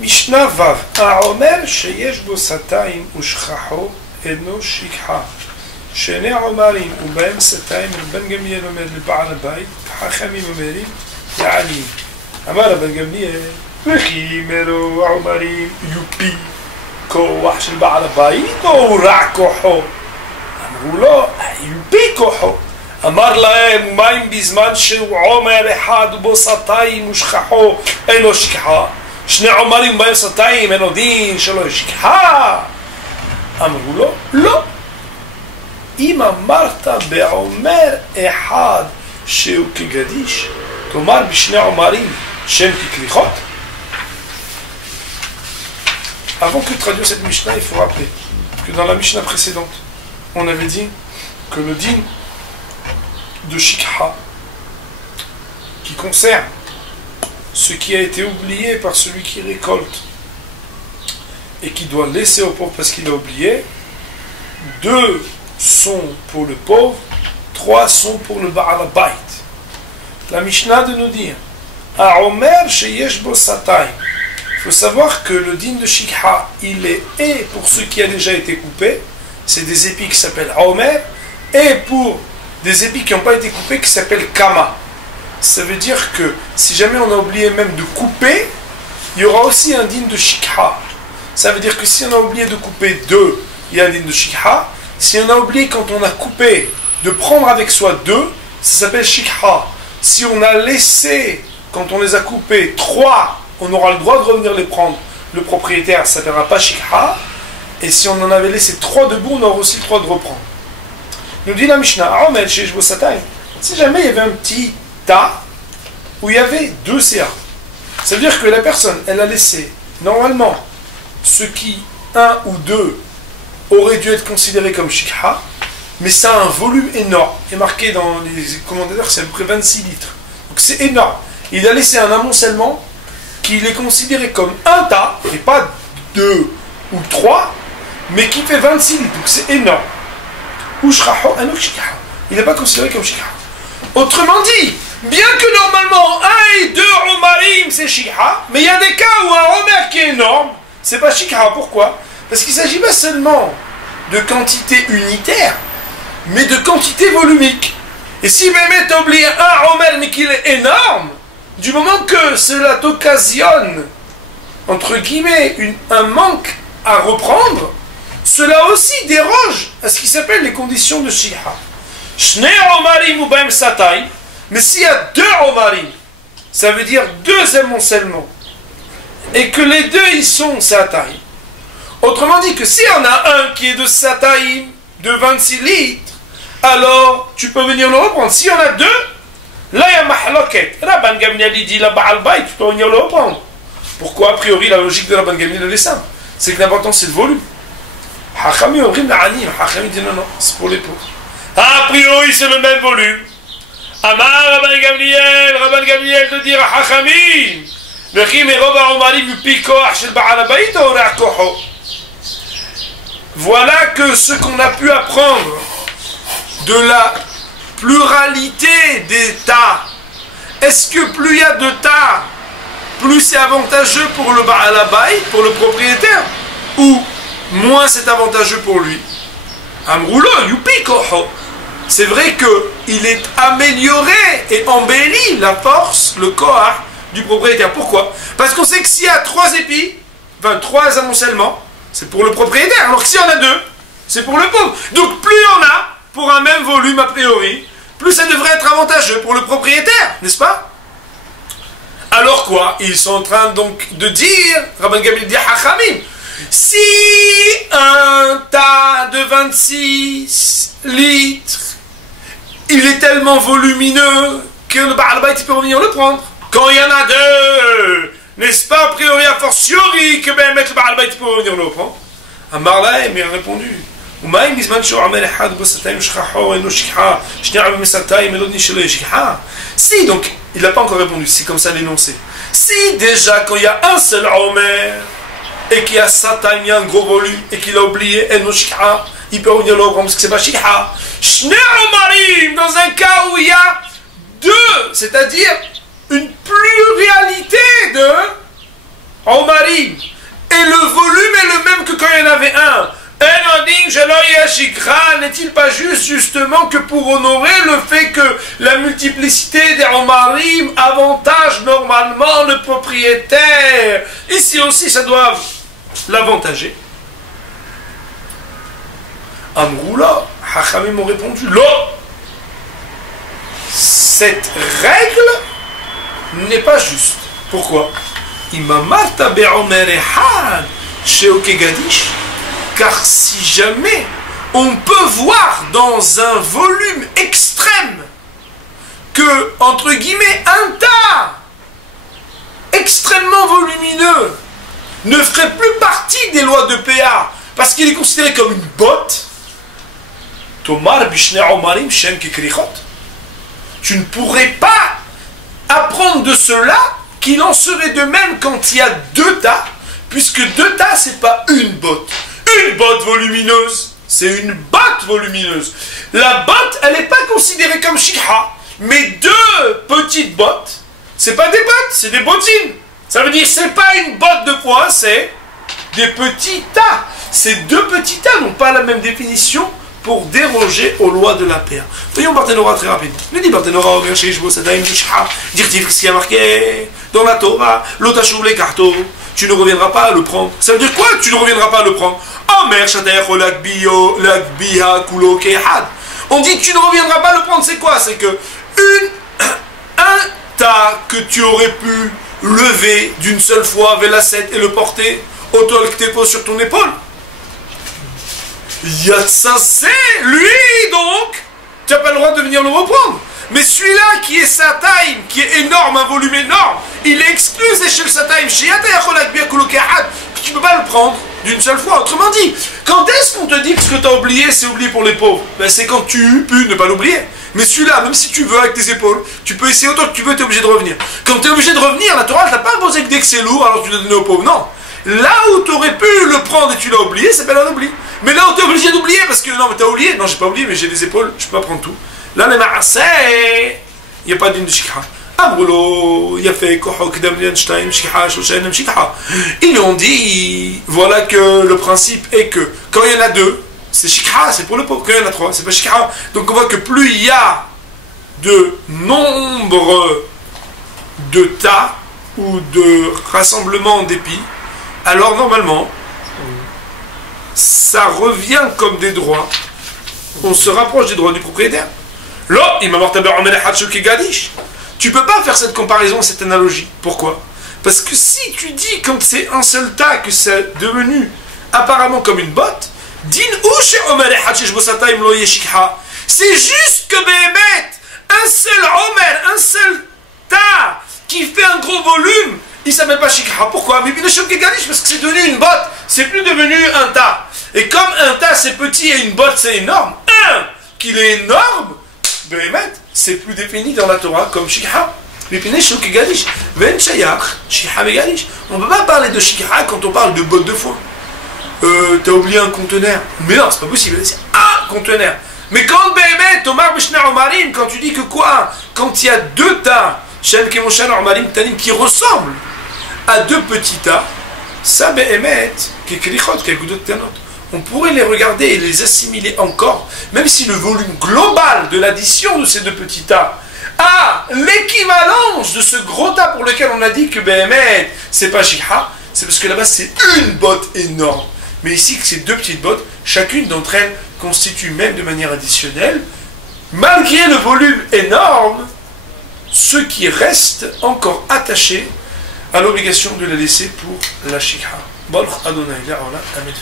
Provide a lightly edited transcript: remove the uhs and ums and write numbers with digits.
Mishnah Vav. Ha'omer sheyesh bo satayim ushchacho eno shikha. Shene ha'omarim ubahem satayim Rabban Gamliel omer leba'al habayit ha'chachamim omerim ya'alim. Amar Rabban Gamliel וכי מרו העומרים יופי כוח של בעל הבית או רק כוחו? אמרו לו, יופי כוחו. אמר להם, ומה אם בזמן שהוא עומר אחד ובו סטיים ושכחו אין לו שכחה? שני עומרים בהם סטיים אין לו דין שלו שכחה? אמרו לו, לא. אם אמרת בעומר אחד שהוא כגדיש, כלומר בשני עומרים שהם ככריכות, avant que de traduire cette Mishnah, il faut rappeler que dans la Mishnah précédente, on avait dit que le din de Shikha, qui concerne ce qui a été oublié par celui qui récolte et qui doit laisser au pauvre parce qu'il a oublié, 2 sont pour le pauvre, 3 sont pour le Ba'al Bayt. La Mishnah de nous dire Ha'omer sheyesh bo satayim. Il faut savoir que le din de Shikha, il est et pour ce qui a déjà été coupé, c'est des épis qui s'appellent Haomer, et pour des épis qui n'ont pas été coupés qui s'appellent Kama. Ça veut dire que si jamais on a oublié même de couper, il y aura aussi un din de Shikha. Ça veut dire que si on a oublié de couper 2, il y a un din de Shikha. Si on a oublié quand on a coupé de prendre avec soi 2, ça s'appelle Shikha. Si on a laissé, quand on les a coupés, 3, on aura le droit de revenir les prendre. Le propriétaire, ça ne s'appellera pas Shikha. Et si on en avait laissé 3 debout, on aura aussi le droit de reprendre. Nous dit la Mishnah, si jamais il y avait un petit tas où il y avait 2 CA, ça veut dire que la personne, elle a laissé, normalement, ce qui, 1 ou 2, aurait dû être considéré comme Shikha, mais ça a un volume énorme. Il est marqué dans les commentateurs, c'est à peu près 26 litres. Donc c'est énorme. Il a laissé un amoncellement qu'il est considéré comme un tas, et pas 2 ou 3, mais qui fait 26 litres, donc c'est énorme. Il n'est pas considéré comme shikha. Autrement dit, bien que normalement 1 et 2 omarim c'est shikha, mais il y a des cas où un omer qui est énorme, c'est pas shikha. Pourquoi? Parce qu'il ne s'agit pas seulement de quantité unitaire, mais de quantité volumique. Et si Mehmet a oublié un omer mais qu'il est énorme, du moment que cela t'occasionne, entre guillemets, un manque à reprendre, cela aussi déroge à ce qui s'appelle les conditions de Shikha. Shne omarim ubaim satay, mais s'il y a 2 omarim, ça veut dire 2 amoncellements, et que les 2 ils sont satay. Autrement dit que s'il y en a un qui est de satay, de 26 litres, alors tu peux venir le reprendre. S'il y en a 2, là, il y a mahloket. Rabban Gamliel dit la Ba'al Bayt, tu peux venir le reprendre. Pourquoi? A priori, la logique de Rabban Gamliel est simple. C'est que l'important, c'est le volume. Hachami Omrim La'anim. Hachami dit non, c'est pour les pauvres. A priori, c'est le même volume. Amar Rabban Gamliel te dire Hachami. Voilà que ce qu'on a pu apprendre de la pluralité des tas. Est-ce que plus il y a de tas, plus c'est avantageux pour le Ba'al Habayit, pour le propriétaire, ou moins c'est avantageux pour lui? Amroulo, youpi koho. C'est vrai qu'il est amélioré et embelli la force, le koah du propriétaire. Pourquoi? Parce qu'on sait que s'il y a 3 épis, 3 amoncellements, c'est pour le propriétaire, alors que s'il y en a 2, c'est pour le pauvre. Donc plus on a, pour un même volume a priori, plus ça devrait être avantageux pour le propriétaire, n'est-ce pas? Alors quoi? Ils sont en train donc de dire, Rabban Gamliel dit Hachamim, si un tas de 26 litres, il est tellement volumineux que le Ba'al Bayt peut revenir le prendre. Quand il y en a 2, n'est-ce pas, a priori, a fortiori, que ben mettre le Ba'al Bayt peut revenir le prendre? Amar Lahem, il a répondu. Si, donc, il n'a pas encore répondu, c'est comme ça l'énoncé. Si déjà, quand il y a un seul Omer, et qu'il y a Satan, il y a un gros volume, et qu'il a oublié, il peut revenir le prendre parce que c'est pas Shikha. Shne Omarim, dans un cas où il y a 2, c'est-à-dire une pluralité Omarim, et le volume est le même que quand il y en avait un. N'est-il pas juste justement que pour honorer le fait que la multiplicité des Omarim avantage normalement le propriétaire? Ici aussi, ça doit l'avantager. Amroula, Hachamim m'ont répondu, non. Cette règle n'est pas juste. Pourquoi? Imamarta be'omer ehad sheoke gadish. Car si jamais on peut voir dans un volume extrême que, entre guillemets, un tas extrêmement volumineux ne ferait plus partie des lois de PA parce qu'il est considéré comme une botte, Tomar bishne omarim shem kekrichot. Tu ne pourrais pas apprendre de cela qu'il en serait de même quand il y a deux tas, puisque deux tas, c'est pas une botte. Une botte volumineuse, c'est une botte volumineuse. La botte, elle n'est pas considérée comme shikha, mais deux petites bottes, c'est pas des bottes, c'est des bottines. Ça veut dire c'est pas une botte de poids, c'est des petits tas. Ces deux petits tas n'ont pas la même définition pour déroger aux lois de la paix. Voyons Barthénora très rapide. Il dit Barthénora, dire ce qui a marqué dans la Torah, l'otachou les cartos, tu ne reviendras pas à le prendre. Ça veut dire quoi? Tu ne reviendras pas à le prendre. On dit que tu ne reviendras pas à le prendre, c'est quoi? C'est que un tas que tu aurais pu lever d'une seule fois, Vélasset, et le porter, auto que tu poses sur ton épaule. Yatsasé, lui donc, tu n'as pas le droit de venir le reprendre. Mais celui-là qui est sa taille, qui est énorme, un volume énorme, il est exclu chez le sa taille. Tu ne peux pas le prendre d'une seule fois. Autrement dit, quand est-ce qu'on te dit que ce que tu as oublié, c'est oublié pour les pauvres? Ben, c'est quand tu peux ne pas l'oublier. Mais celui-là, même si tu veux avec tes épaules, tu peux essayer autant que tu veux, tu es obligé de revenir. Quand tu es obligé de revenir, la Torah ne t'a pas imposé que dès que c'est lourd, alors tu dois donner aux pauvres. Non. Là où tu aurais pu le prendre et tu l'as oublié, ça s'appelle un oubli. Mais là où tu es obligé d'oublier, parce que non, mais tu as oublié, non, j'ai pas oublié, mais j'ai des épaules, je peux pas prendre tout. Là, les ma'aseh, il n'y a pas d'une shikha. Ils ont dit, voilà que le principe est que quand il y en a deux, c'est shikha, c'est pour le pauvre. Quand il y en a trois, c'est pas shikha. Donc on voit que plus il y a de nombre de tas ou de rassemblements d'épis, alors normalement, ça revient comme des droits. On se rapproche des droits du propriétaire. Là, il m'a tu peux pas faire cette comparaison, cette analogie. Pourquoi? Parce que si tu dis quand c'est un seul tas que c'est devenu apparemment comme une botte, c'est juste que Béhémet, un seul Omer, un seul tas qui fait un gros volume, il s'appelle pas Shikha. Pourquoi? Mais parce que c'est devenu une botte, c'est plus devenu un tas. Et comme un tas c'est petit et une botte c'est énorme, qu'il est énorme, Béhémet, c'est plus défini dans la Torah comme Shikha. On ne peut pas parler de Shikha quand on parle de botte de foin. T'as oublié un conteneur. Mais non, c'est pas possible. C'est un conteneur. Mais quand Béhémet, Tomar Bishna Omarim, quand tu dis que quoi? Quand il y a deux tas, Shem Kemoshan Omarim Tanim, qui ressemblent à deux petits tas, ça Béhémet, Kekrichot, Kekudot Tanot. On pourrait les regarder et les assimiler encore, même si le volume global de l'addition de ces deux petits tas a l'équivalence de ce gros tas pour lequel on a dit que Béhémet, c'est pas Shikha, c'est parce que là-bas c'est une botte énorme. Mais ici, que ces deux petites bottes, chacune d'entre elles constitue même de manière additionnelle, malgré le volume énorme, ce qui reste encore attaché à l'obligation de la laisser pour la Shikha. Baruch Adonai, Amen.